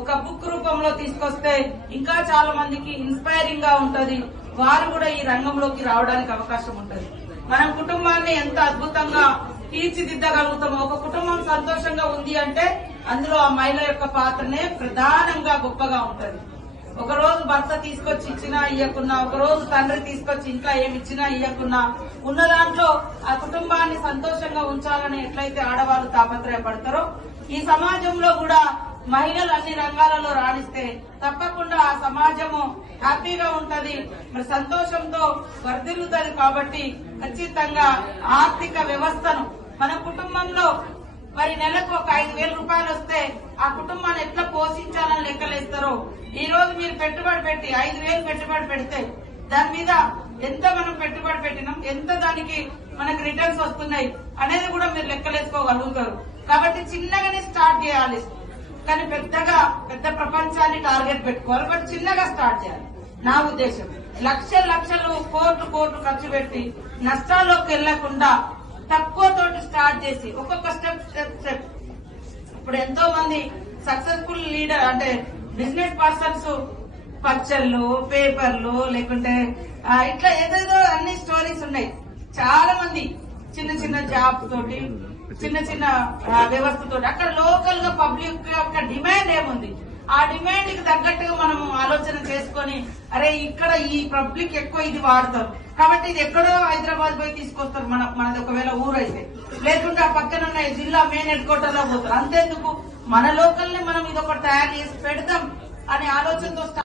ఒక బుక్ రూపంలో తీసుకొస్తే ఇంకా చాలా మందికి ఇన్స్పైరింగ్ గా ఉంటది. వారు కూడా ఈ రంగంలోకి రావడానికి అవకాశం ఉంటది. మనం కుటుంబాన్ని ఎంత అద్భుతంగా తీర్చిదిద్దగలుగుతామో, ఒక కుటుంబం సంతోషంగా ఉంది అంటే అందులో ఆ మహిళ యొక్క పాత్రనే ప్రధానంగా గొప్పగా ఉంటది. ఒక రోజు భర్త తీసుకొచ్చి ఇచ్చినా ఇయ్యకున్నా, ఒక రోజు తండ్రి తీసుకొచ్చి ఇంట్లో ఏమి ఇచ్చినా ఇయ్యకున్నా, ఉన్న దాంట్లో ఆ కుటుంబాన్ని సంతోషంగా ఉంచాలని ఎట్లయితే ఆడవాళ్లు తాపత్రయపడతారో, ఈ సమాజంలో కూడా మహిళలు అన్ని రంగాలలో రాణిస్తే తప్పకుండా ఆ సమాజము హ్యాపీగా ఉంటది, మరి సంతోషంతో వర్ధిల్లుతుంది. కాబట్టి ఖచ్చితంగా ఆర్థిక వ్యవస్థను మన కుటుంబంలో మరి నెలకు ఒక 5,000 రూపాయలు వస్తే ఆ కుటుంబాన్ని ఎట్లా పోషించాలని లెక్కలేస్తారో, ఈ రోజు మీరు పెట్టుబడి పెట్టి 5,000 పెట్టుబడి పెడితే దాని మీద ఎంత మనం పెట్టుబడి పెట్టినాం, ఎంత దానికి మనకు రిటర్న్స్ వస్తున్నాయి అనేది కూడా మీరు లెక్కలేసుకోగలుగుతారు. కాబట్టి చిన్నగానే స్టార్ట్ చేయాలి, కానీ పెద్ద ప్రపంచాన్ని టార్గెట్ పెట్టుకోవాలి. బట్ చిన్నగా స్టార్ట్ చేయాలి. నా ఉద్దేశం లక్షలు కోట్లు ఖర్చు పెట్టి నష్టాల్లోకి వెళ్లకుండా తక్కువ తోటి స్టార్ట్ చేసి ఒక్కొక్క స్టెప్. ఇప్పుడు ఎంతో మంది సక్సెస్ఫుల్ లీడర్ అంటే బిజినెస్ పర్సన్స్ పచ్చళ్ళు, పేపర్లు, లేకుంటే ఇట్లా ఏదేదో అన్ని స్టోరీస్ ఉన్నాయి. చాలా మంది చిన్న జాబ్ తోటి, చిన్న వ్యవస్థతో అక్కడ లోకల్ గా పబ్లిక్ యొక్క డిమాండ్ ఏముంది, ఆ డిమాండ్ కి తగ్గట్టుగా మనం ఆలోచన చేసుకుని, అరే ఇక్కడ ఈ పబ్లిక్ ఎక్కువ ఇది వాడతారు కాబట్టి ఇది ఎక్కడో హైదరాబాద్ పోయి తీసుకొస్తారు, మనది ఒకవేళ ఊరైతే, లేకుంటే ఆ పక్కన ఉన్న జిల్లా మెయిన్ హెడ్ క్వార్టర్ లో పోతారు. అంతేందుకు మన లోకల్ ని మనం ఇది ఒకటి తయారు చేసి పెడతాం అనే ఆలోచనతో